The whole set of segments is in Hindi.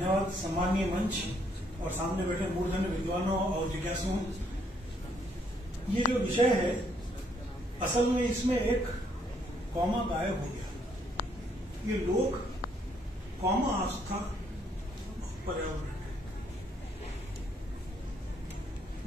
धन्यवाद सम्मानीय मंच और सामने बैठे मूर्धन्य विद्वानों और जिज्ञासुओं। ये जो विषय है असल में इसमें एक कॉमा गायब हो गया। ये लोक कॉमा आस्था पर्यावरण है।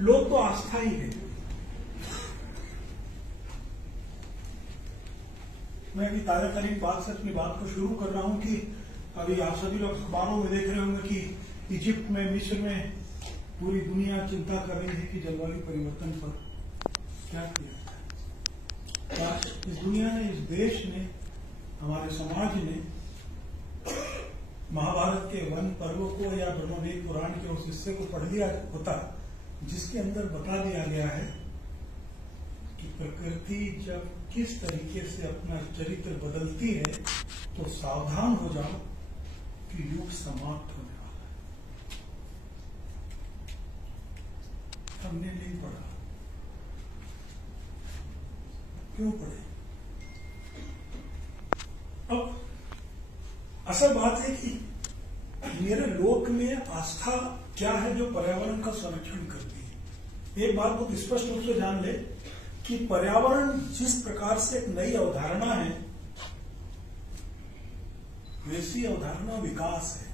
लोक तो आस्था ही है। मैं अभी ताजा तरीन बात से अपनी बात को शुरू कर रहा हूं कि अभी आप सभी लोग अखबारों में देख रहे होंगे कि इजिप्ट में, मिस्र में पूरी दुनिया चिंता कर रही है कि जलवायु परिवर्तन पर क्या किया जाए। इस दुनिया ने, इस देश ने, हमारे समाज ने महाभारत के वन पर्व को या ब्रह्मवेद पुराण के उस हिस्से को पढ़ लिया होता जिसके अंदर बता दिया गया है कि प्रकृति जब किस तरीके से अपना चरित्र बदलती है तो सावधान हो जाओ कि युग समाप्त होने वाला है। हमने नहीं पढ़ा। क्यों पढ़े? अब असल बात है कि मेरे लोक में आस्था क्या है जो पर्यावरण का संरक्षण करती है। एक बात बहुत स्पष्ट रूप से जान ले कि पर्यावरण जिस प्रकार से एक नई अवधारणा है वैसी अवधारणा विकास है।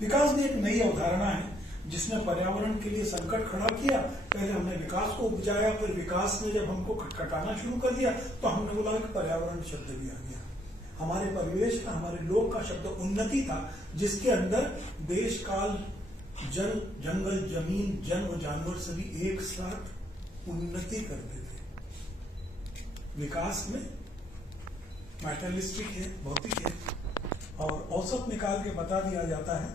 विकास भी एक नई अवधारणा है जिसने पर्यावरण के लिए संकट खड़ा किया। पहले हमने विकास को उपजाया, फिर विकास ने जब हमको खटखटाना शुरू कर दिया तो हमने बोला कि पर्यावरण शब्द भी आ गया। हमारे परिवेश का, हमारे लोक का शब्द उन्नति था जिसके अंदर देश काल, जल, जंगल, जमीन, जन और जानवर सभी एक साथ उन्नति करते थे। विकास में मैटेरियलिस्टिक है, भौतिक है। और औसत निकाल के बता दिया जाता है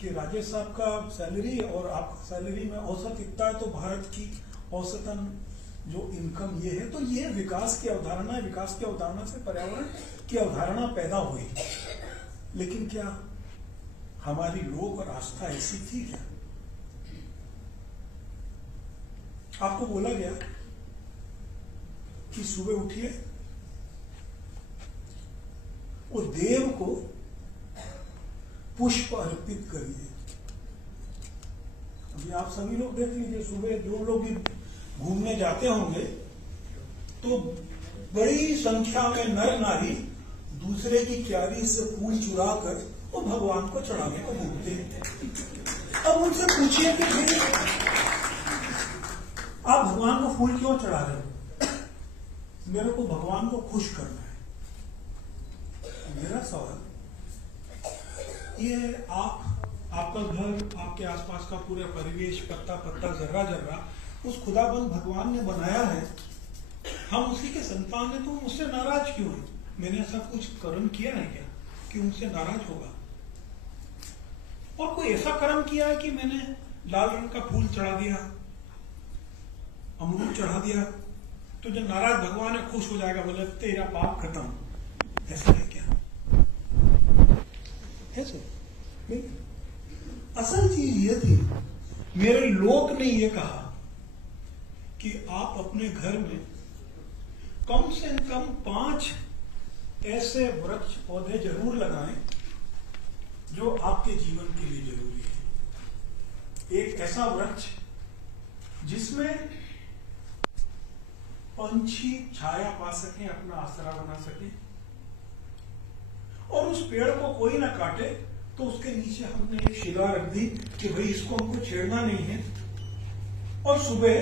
कि राजेश साहब का सैलरी और आपका सैलरी में औसत इतना है तो भारत की औसतन जो इनकम ये है। तो ये विकास की अवधारणा है। विकास की अवधारणा से पर्यावरण की अवधारणा पैदा हुई। लेकिन क्या हमारी लोक और आस्था ऐसी थी क्या? आपको बोला गया कि सुबह उठिए और देव को पुष्प अर्पित करिए। अभी आप सभी लोग देख लीजिए, सुबह जो लोग भी घूमने जाते होंगे तो बड़ी संख्या में नर नारी दूसरे की क्यारी से फूल चुरा कर वो भगवान को चढ़ाने को घूमते हैं। अब उनसे पूछिए कि आप भगवान को फूल क्यों चढ़ा रहे हो? मेरे को भगवान को खुश करना है। मेरा सवाल ये, आपका घर, आपके आसपास का पूरा परिवेश, पत्ता पत्ता, जर्रा जर्रा उस खुदाबंद भगवान ने बनाया है। हम उसी के संतान हैं तो उससे नाराज क्यों है? मैंने ऐसा कुछ कर्म किया है क्या कि उनसे नाराज होगा? और कोई ऐसा कर्म किया है कि मैंने लाल रंग का फूल चढ़ा दिया, अमरूद चढ़ा दिया तो जो नाराज भगवान है खुश हो जाएगा, बोले तेरा पाप खत्म? ऐसा है क्या? है सर? असल चीज ये थी, मेरे लोक ने ये कहा कि आप अपने घर में कम से कम 5 ऐसे वृक्ष पौधे जरूर लगाएं जो आपके जीवन के लिए जरूरी है। एक ऐसा वृक्ष जिसमें पंछी छाया पा सके, अपना आसरा बना सके, और उस पेड़ को कोई ना काटे। तो उसके नीचे हमने एक शिला रख दी कि भाई इसको हमको छेड़ना नहीं है। और सुबह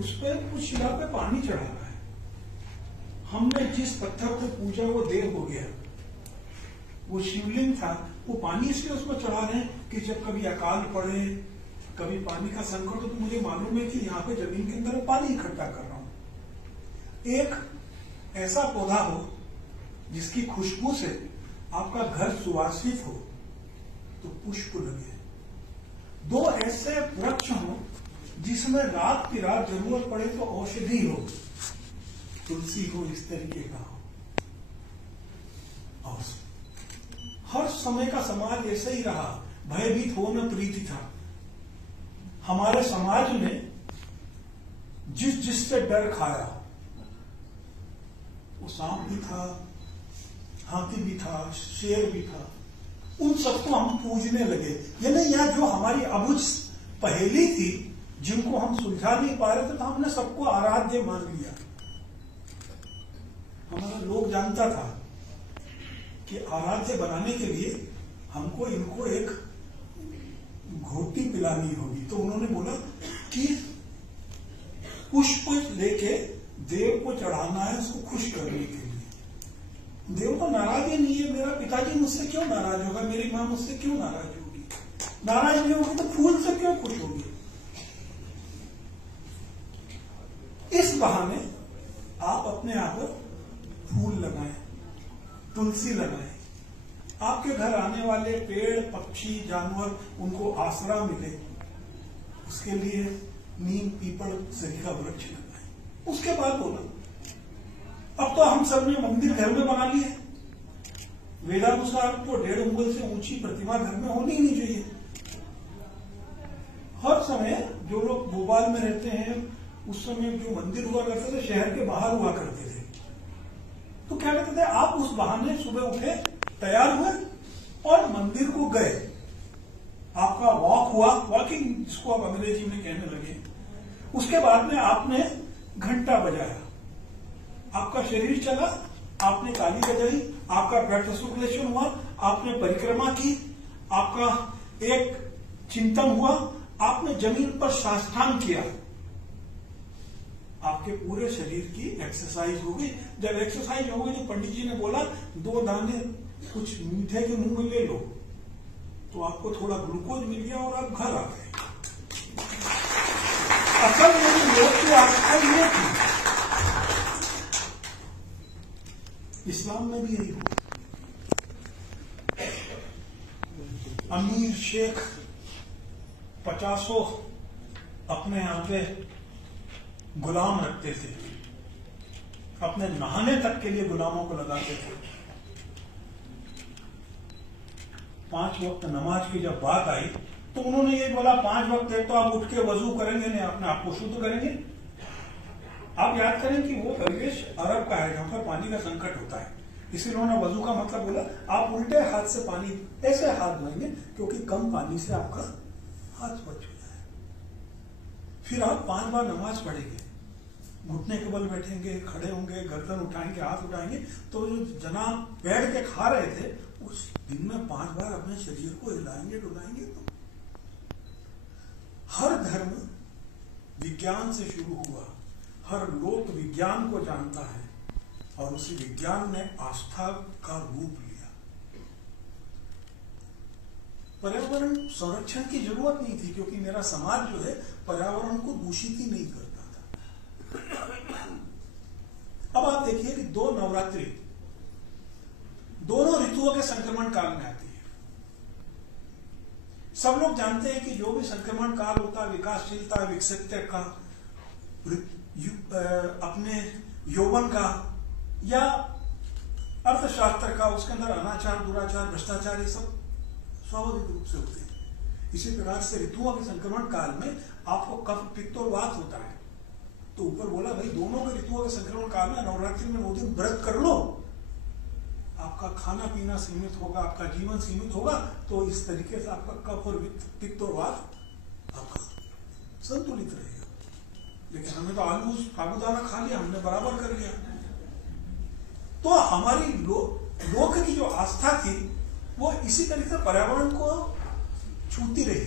उस पर उस शिला पे पानी चढ़ाना है। हमने जिस पत्थर को पूजा वो देव हो गया, वो शिवलिंग था, वो पानी इसलिए उसमें चढ़ा रहे हैं कि जब कभी अकाल पड़े, कभी पानी का संकट हो तो मुझे मालूम है कि यहाँ पे जमीन के अंदर पानी इकट्ठा कर रहा हूं। एक ऐसा पौधा हो जिसकी खुशबू से आपका घर सुवासित हो तो पुष्प लगे। 2 ऐसे वृक्ष हो जिसमें रात की रात जरूरत पड़े तो औषधि हो, तुलसी हो, इस तरीके का हो। और हर समय का समाज ऐसे ही रहा, भयभीत हो न प्रीति था। हमारे समाज में जिससे डर खाया, वो सांप भी था, हाथी भी था, शेर भी था, उन सबको हम पूजने लगे। यानी यहाँ जो हमारी अबुझ पहेली थी, जिनको हम सुलझा नहीं पा रहे थे, तो हमने सबको आराध्य मान लिया। हमारा लोग जानता था कि आराध्य बनाने के लिए हमको इनको एक घोटी पिलानी होगी। तो उन्होंने बोला कि पुष्प लेके देव को चढ़ाना है, उसको खुश करने के लिए। देव को नाराज ही नहीं है, मेरा पिताजी मुझसे क्यों नाराज होगा, मेरी माँ मुझसे क्यों नाराज होगी, नाराज नहीं होगी तो फूल से क्यों खुश होगी। इस बहाने आप अपने आप फूल लगाएं, तुलसी लगाएं, आपके घर आने वाले पेड़ पक्षी जानवर उनको आसरा मिले, उसके लिए नीम पीपल सरी का वृक्ष लगाएं। उसके बाद बोला, अब तो हम सब ने मंदिर घर में बना लिए, वेदानुसार तो 1.5 उंगल से ऊंची प्रतिमा घर में होनी ही नहीं चाहिए। हर समय जो लोग भोपाल में रहते हैं, उस समय जो मंदिर हुआ करते थे शहर के बाहर हुआ करते थे। तो क्या कहते थे, आप उस बहाने सुबह उठे, तैयार हुए और मंदिर को गए, आपका वॉक हुआ, वॉकिंग जिसको आप अंग्रेजी में कहने लगे। उसके बाद में आपने घंटा बजाया, आपका शरीर चला, आपने ताली बजाई, आपका ब्लड सर्कुलेशन हुआ, आपने परिक्रमा की, आपका एक चिंतन हुआ, आपने जमीन पर साष्टांग किया, आपके पूरे शरीर की एक्सरसाइज हो गई। जब एक्सरसाइज हो गई तो पंडित जी ने बोला 2 दाने कुछ मीठे के मुंह में ले लो, तो आपको थोड़ा ग्लूकोज मिल गया और आप घर आ गए। असल में लोग की आस्था ये थी, इस्लाम में भी यही हुआ। अमीर शेख 50 अपने यहां पे गुलाम रखते थे, अपने नहाने तक के लिए गुलामों को लगाते थे। 5 वक्त नमाज की जब बात आई तो उन्होंने ये बोला 5 वक्त है तो आप उठ के वजू करेंगे, नहीं अपने आप को शुद्ध करेंगे। आप याद करें कि वो परिवेश अरब का है जहां पर पानी का संकट होता है, इसलिए उन्होंने वजू का मतलब बोला आप उल्टे हाथ से पानी ऐसे हाथ धोएंगे क्योंकि कम पानी से आपका हाथ स्वच्छ हो जाए। फिर आप 5 बार नमाज पढ़ेंगे, घुटने के बल बैठेंगे, खड़े होंगे, गर्दन उठाएंगे, हाथ उठाएंगे। तो जो जनाब बैठ के खा रहे थे उस दिन में 5 बार अपने शरीर को हिलाएंगे डुलाएंगे। तो हर धर्म विज्ञान से शुरू हुआ, हर लोक विज्ञान को जानता है और उसी विज्ञान ने आस्था का रूप लिया। पर्यावरण संरक्षण की जरूरत नहीं थी क्योंकि मेरा समाज जो है पर्यावरण को दूषित ही नहीं करता था। अब आप देखिए कि 2 नवरात्रि दोनों ऋतुओं के संक्रमण काल में आती है। सब लोग जानते हैं कि जो भी संक्रमण काल होता है, विकासशीलता विकसित का, अपने यौवन का या अर्थशास्त्र का, उसके अंदर अनाचार दुराचार भ्रष्टाचार ये सब स्वाभाविक रूप से होते हैं। इसी प्रकार से ऋतुओं के संक्रमण काल में आपको कफ पित्त और वात होता है। तो ऊपर बोला भाई दोनों के ऋतुओं के संक्रमण काल में नवरात्रि में 9 दिन व्रत कर लो, आपका खाना पीना सीमित होगा, आपका जीवन सीमित होगा, तो इस तरीके से आपका कफ और पित्त और वात आपका संतुलित रहेगा। लेकिन हमने तो आलू साबुदाना खा लिया, हमने बराबर कर लिया। तो हमारी लोक की जो आस्था थी वो इसी तरीके से पर्यावरण को छूती रही।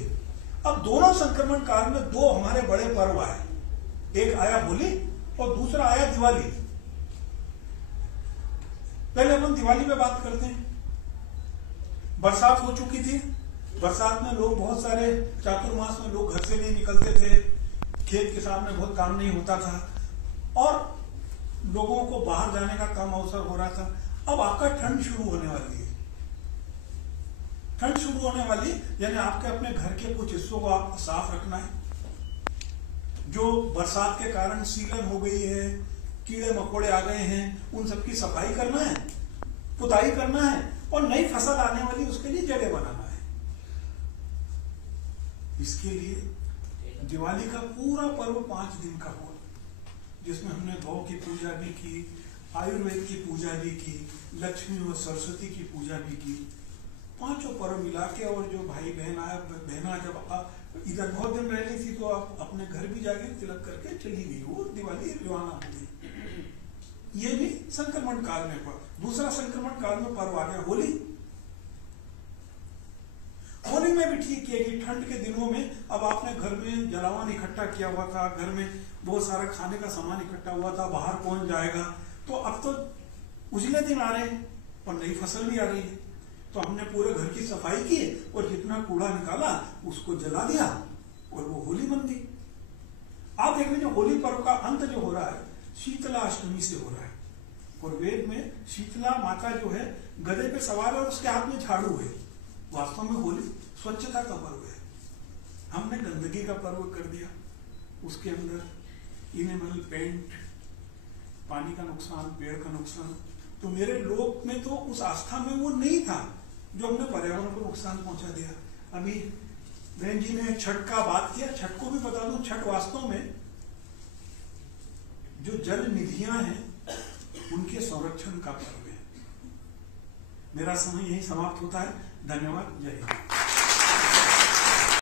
अब दोनों संक्रमण काल में 2 हमारे बड़े पर्व आए, एक आया होली और दूसरा आया दिवाली। पहले अपन दिवाली पे बात करते हैं। बरसात हो चुकी थी, बरसात में लोग बहुत सारे, चातुर्मास में लोग घर से नहीं निकलते थे, खेत के सामने बहुत काम नहीं होता था और लोगों को बाहर जाने का कम अवसर हो रहा था। अब आपका ठंड शुरू होने वाली है। ठंड शुरू होने वाली यानी आपके अपने घर के कुछ हिस्सों को आपको साफ रखना है। जो बरसात के कारण सीलन हो गई है, कीड़े मकोड़े आ गए हैं, उन सबकी सफाई करना है, पुताई करना है और नई फसल आने वाली उसके लिए जगह बनाना है। इसके लिए दिवाली का पूरा पर्व 5 दिन का हुआ, जिसमें हमने गौ की पूजा भी की, आयुर्वेद की पूजा भी की, लक्ष्मी और सरस्वती की पूजा भी की पांचों पर्व मिला के, और जो भाई बहना जब इधर बहुत दिन रह रही थी तो आप अपने घर भी जाके तिलक करके चली गई, वो दिवाली रवाना हो गई। ये भी संक्रमण काल में पर्व। दूसरा संक्रमण काल में पर्व आ गया होली। होली में भी ठीक है कि ठंड के दिनों में अब आपने घर में जलावन इकट्ठा किया हुआ था, घर में बहुत सारा खाने का सामान इकट्ठा हुआ था, बाहर कौन जाएगा, तो अब तो उजले दिन आ रहे हैं और नई फसल भी आ रही है, तो हमने पूरे घर की सफाई की और जितना कूड़ा निकाला उसको जला दिया और वो होली बन गई। आप देख लीजिए होली पर्व का अंत जो हो रहा है शीतला अष्टमी से हो रहा है, और वेद में शीतला माता जो है गधे पे सवार है और उसके हाथ में झाड़ू है। वास्तव में होली स्वच्छता का पर्व है, हमने गंदगी का पर्व कर दिया। उसके अंदर इनेमल पेंट, पानी का नुकसान, पेड़ का नुकसान, तो मेरे लोक में तो उस आस्था में वो नहीं था जो हमने पर्यावरण को नुकसान पहुंचा दिया। अभी बहन जी ने छठ का बात किया, छठ को भी बता दूं, छठ वास्तव में जो जल निधियां हैं उनके संरक्षण का पर्व है। मेरा समय यही समाप्त होता है। धन्यवाद। जय हिंद।